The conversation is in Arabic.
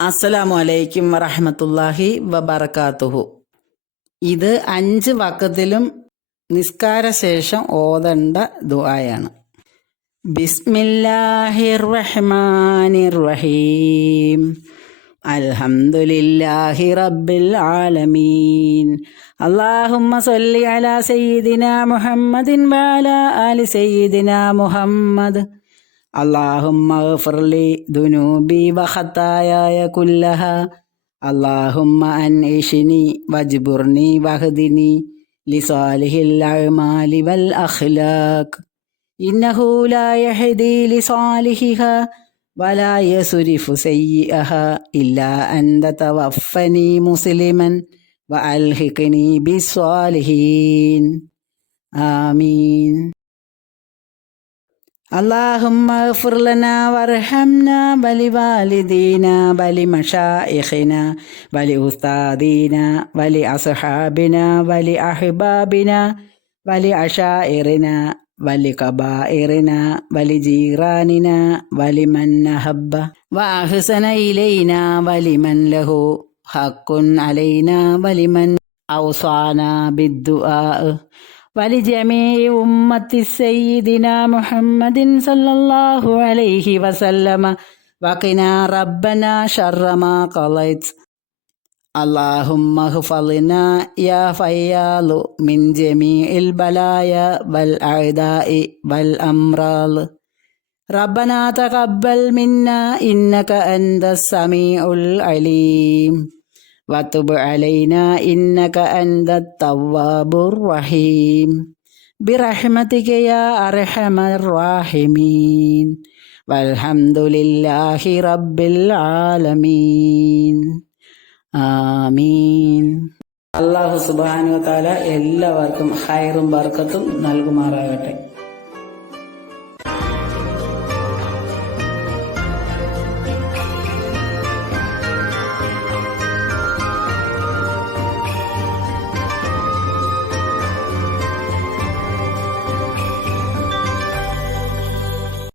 അസ്സലാമു അലൈക്കും വറഹമത്തല്ലാഹി വബർക്കാത്തുഹു ഇത് അഞ്ച് വക്കത്തിലും നിസ്കാര ശേഷം ഓതേണ്ട ദുആയാണ്. ബിസ്മില്ലാഹിർ റഹ്മാനിർ റഹീം അൽഹംദുലില്ലാഹി റബ്ബിൽ ആലമീൻ. അല്ലാഹുമ്മ സല്ലി അലാ സയ്യിദിനാ മുഹമ്മദിൻ വഅലാ ആലി സയ്യിദിനാ മുഹമ്മദ്. اللهم اغفر لي ذنوبي وخطاياي كلها اللهم أنعشني واجبرني واهدني لصالح الأعمال والأخلاق إنه لا يهدي لصالحها ولا يصرف سيئها إلا أن توفني مسلما وألحقني بالصالحين آمين اللهم اغفر لنا وارحمنا ولوالدينا ولمشائخنا ولأستاذنا ولأصحابنا ولأحبابنا ولعشائرنا ولكبائرنا ولجيراننا ولمن نحب وأحسن إلينا ولمن له حق علينا ولمن أوصانا بالدعاء. ولجميع أمة سيدنا محمد صلى الله عليه وسلم. وقنا ربنا شر ما قضيت اللهم اغفرنا يا فياض من جميع البلايا والأعداء والأمراض. ربنا تقبل منا إنك أنت السميع العليم. وتب علينا إنك أنت التواب الرحيم برحمتك يا أرحم الراحمين والحمد لله رب العالمين ആമീൻ അള്ളാഹു സുബാനു താല എല്ലാവർക്കും ഹൈറും ബർക്കത്തും നൽകുമാറാകട്ടെ